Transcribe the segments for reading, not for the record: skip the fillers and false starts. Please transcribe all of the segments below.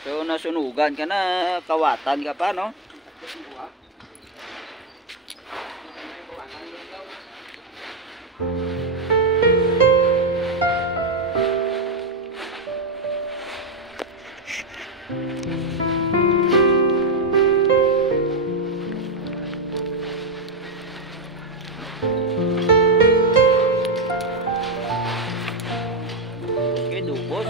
So nasunugan ka na, kawatan ka pa, no? Okay, dubos.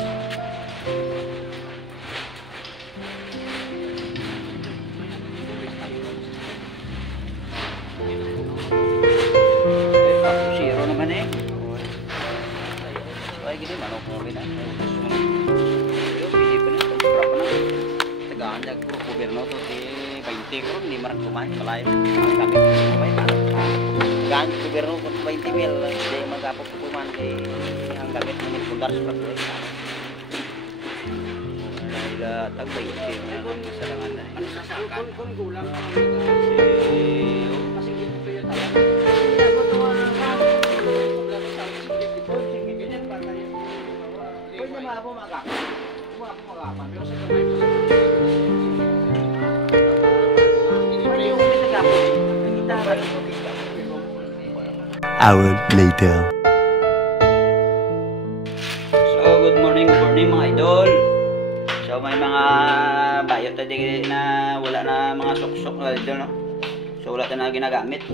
Zero naman eh. Ay, gini manok mo rin ah. Pili pa na, pagpura pa na. Tagaan niya puro gobyerno to, 20 ko, hindi marang kumain, malayo. Ang kami kumain, tagaan gobyerno ko 20 mil, hindi magapos kumain, ang gamit ng pundar sa pagkulit. Tag 20 ang sarangan na. Ano sa sakan? Kung gulang kasi hindi ko yung tayo. Ako to pwede naman ako mag-akapan. Pero sa kamay ko pwede yung nag-akapan. Nagkita Hour later. So, good morning mga idol. So may mga bayot tadi na wala na mga suksok na dito, no? So wala na ginagamit.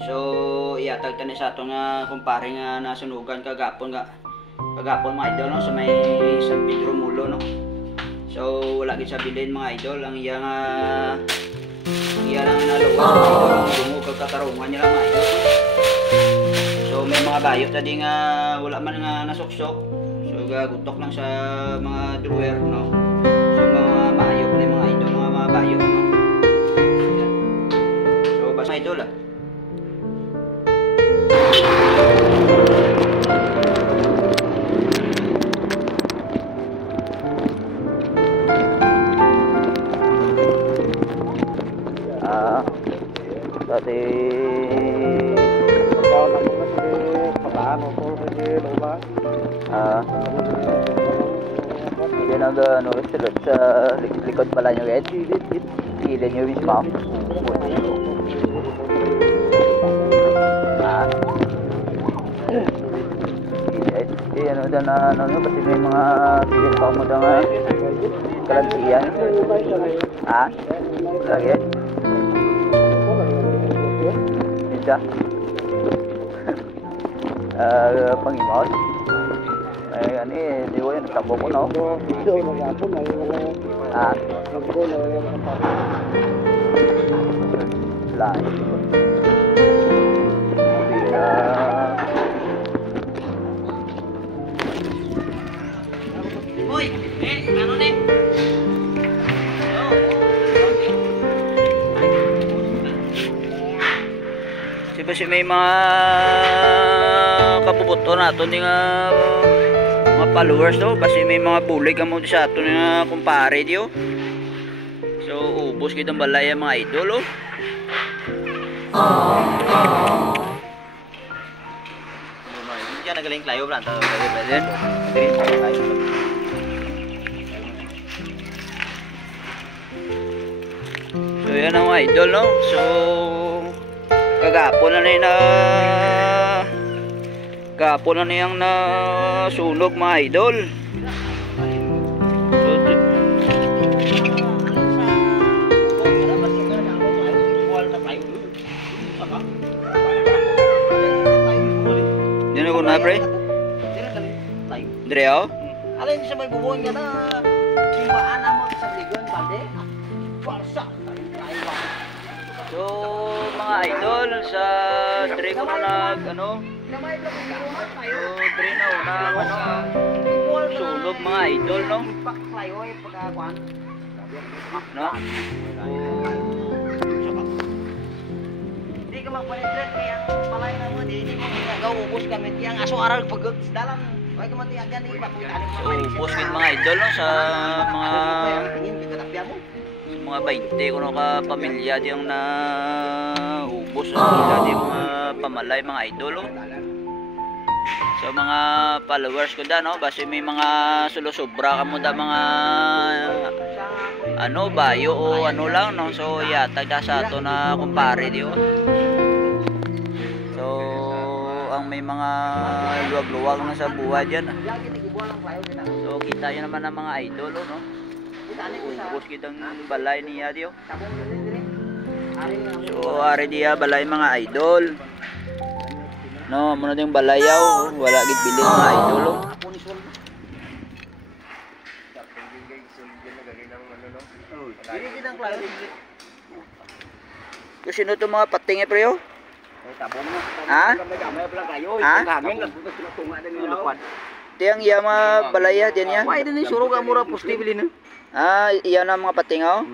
So iatag tani sa ato nga kumpare nga nasunugan kagapon mga idol, no? Sa may San Pedro Mulo, no? So wala gid sa bilin mga idol ang iya lang naluwas dungo kagkatarungan niya mga idol. So may mga bayot tadi nga wala man nga nasuksok. So gagutok lang sa mga drawer, no? So mga maayo pa mga idol, mga bayo, no? Yan. So basta idol ah. Dati yan ang ano, sa likod pala nyo guys. Kilin nyo mismo. Ano dyan na ano nyo, kasi may mga pilin pa mo dyan nga kalantiyan. Lagi. Isa. Pangimot. Ay, ano eh, di ko yan, nagtambo ko, no? Lahat. Uy, ano ne? Kasi may mga kapubuto nato ni nga mga followers, no? Kasi may mga bulig ka mo sa ato nga kumpare diyo. So ubos kitang balay mga idol, oh. Diyan nagaling klayo ba? So yan ang mga idol, no? So kagapon na yung nasunog mga idol. Yan ako na pre? Dire o? Alin sa may bubuhan nga na simbaan na mo sa liguan balde. Palsa. So mga idol, sa dire ko nag ano, so dire na sunog mga idol, no? No? Hindi ka magpanitret kaya palay na mo, hindi mo ginagaw, ubos kami kaya aso aral pagod dalam. Ay ka matiyan yan, So ubos kin mga idol, no? Sa mga 20 kuno ka pamilya diyang na ubos sa mga pamalay mga idol, oh. So mga followers ko da no, base may mga sulosobra kamo da mga ano bayo o ano lang no. So yatag da sa ato na kumpare di oh. So ang may mga luwag-luwag na sa buhay diyan. So kita yun naman ang mga idol no. Ubos kitang balay niya di oh. So ari diya balay mga idol. No, muna yung balayaw, wala gid bili mga idol. Oh. Kung sino itong mga pating pre oh? Ha? Ha? Tiyang iya mga balaya din ya? Why din ni surog ang mura pusti bilin. Ah, iya na mga pating oh?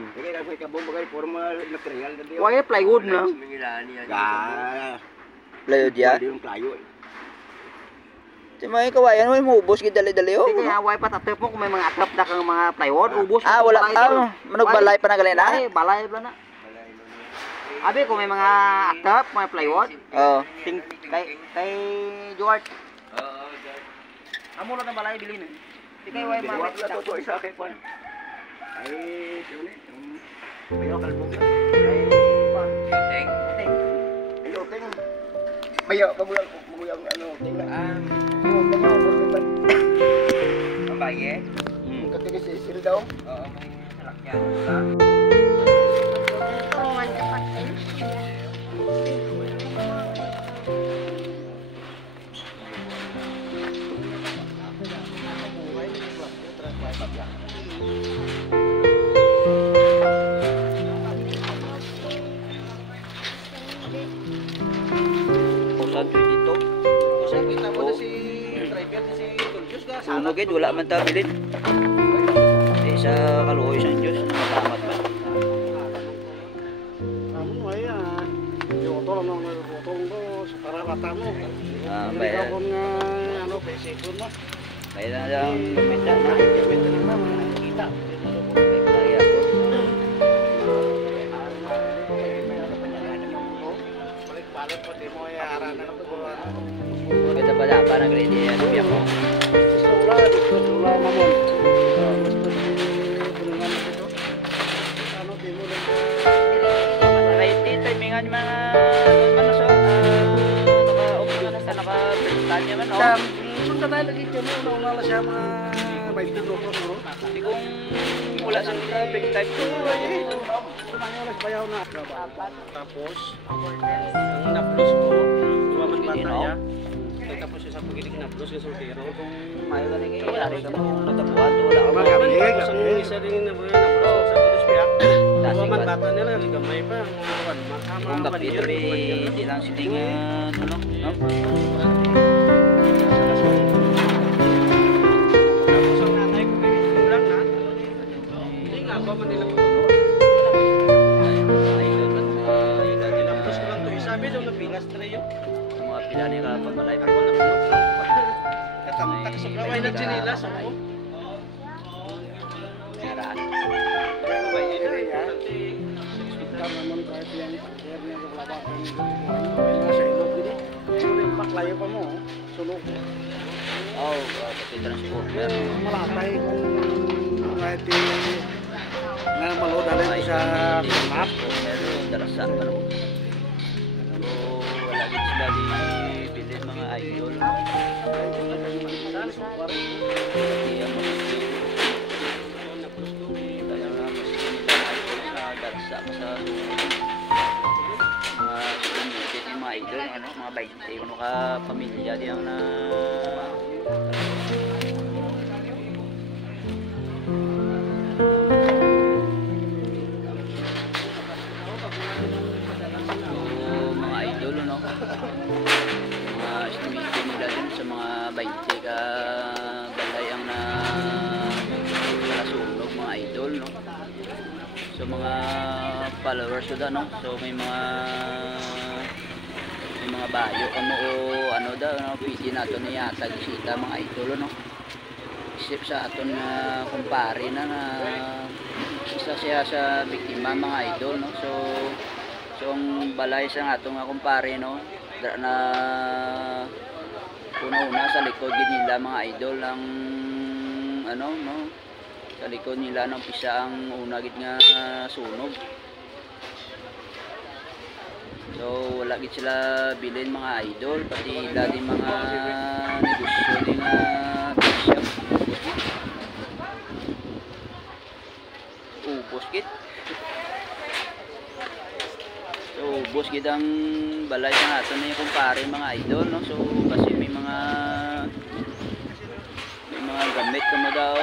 Why plywood na? Layo dia. Di mga kawayan mo ubos gid dali-dali oh. Sige, why pa tatep mo kung may mga atap na kang mga plywood, ubos. Ah, wala pa. Manog balay pa na gali na? Ay, balay pa na. Abi kung may mga atap, mga plywood. Oh. Kay George. Amo na balay bilin. Di kay why mga Wala to isa kay Juan. Ay, sino ni? Mayo kalbog. Ay, Teng. Ayo, ting. Mayo magulang ano, ting. Ang baye. Ang katigas sisil daw. Oo, may salakyan. Usan to dito. Kasi kita mo na si driver ni si Tulsius ka. Sunog gid wala man ta bilin. Di sa kaluoy sang Dios natamat man. Amo ayan. Yo to lang utong ko sa karabata mo. Ah, Kaya bayan. kon nga ano pesikon mo. Bayan na lang lumita na. Depende rin naman kita. Kaya po. Balik-balik pa di mo ay aranan ng pagbuwan. Kita pala pa na grade yan biyak ko. Sula, dito sula naman. Gusto ni tulungan mo dito. Ano di mo lang. Right timingan mga ano so naka-option na sa naka-printan niya man oh. Sunta tayo lagi dyan mo. Naunala siya mga may tinukot mo. Di kung wala sa mga big type ko. Tumangalas bayaw na. Tapos, ang naplos ko, dumaman bata niya. Tapos siya sa pagilig naplos yung soltero. Kung mayo na kayo yari ka mo natabuan to wala ka mo. Tapos ang isa rin na naplos sa Pidos Piak. Dumaman bata nila, gamay pa. Kung kapito di lang silingan ano no? Tapos ang nanay ko lang na. Hindi nga ba man nila puno. Tapos ko lang to isabi daw na pilas trayo. Mga pila nila pamalay Ako na puno. Katamtak sa kaway na chinilas ako. Yaraan. Naman kahit yung pagkair niya sa labakan nasa ilog din sulit paklayo pa mo sulok Oh, pati transporter. malatay kung kahit nga malodalin ko sa map Pero darasa pa no. So wala gid sila di bilin mga idol. Di ang kaya nga mas darasa pa sa mga community yung mga idol ano mga 20 kuno ka pamilya di ang na mga idol no mga estimate nila din sa mga 20 ka balay ang na nasunog mga idol no so mga followers ko da no so may mga bayo kamo o ano daw no pwede nato ni yata gisita mga idol no isip sa aton na kumpare na isa siya sa biktima mga idol no so ang balay sa atong kumpare no na una-una sa likod gid nila mga idol ang ano no, sa likod nila nang pisa ang una gid nga sunog. So wala gid sila bilin mga idol, pati ila din mga negosyo din nga shop. Ubos gid. So ubos gid ang balay sa aton ni kumpare mga idol no. So kasi may mga gamit kamo daw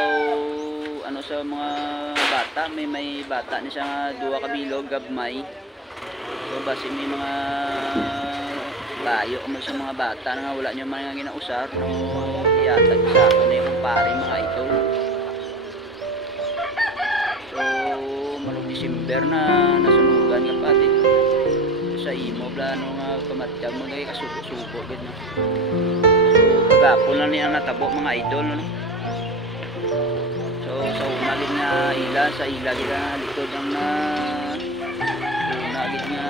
ano sa mga bata, may bata ni siya nga duha ka bilog gabmay. So basi may mga layo mo sa mga bata nga wala nyo man nga ginausar no, iyatag sa akin na yung kumpare mga idol. So malong December na nasunugan ka pati sa imo plano nga kamatyag mo kay kasuko gid no. So pagapon na niya natabo mga idol no. So sa una gid nga ila sa ila gid na likod ang na una gid nga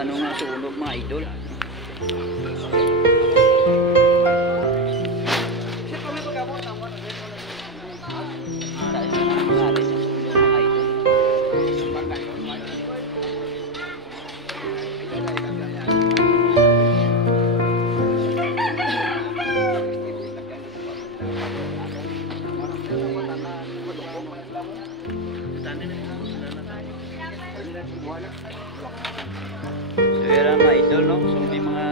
ano nga sunog mga idol. So yun mga idol no, so may mga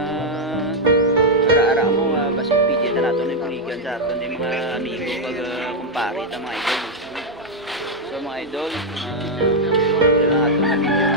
ara-ara mo basi pidit na nato ni buligan sa aton ni mga amigo pag kumpare ta mga idol. So mga idol, yun ang aton na video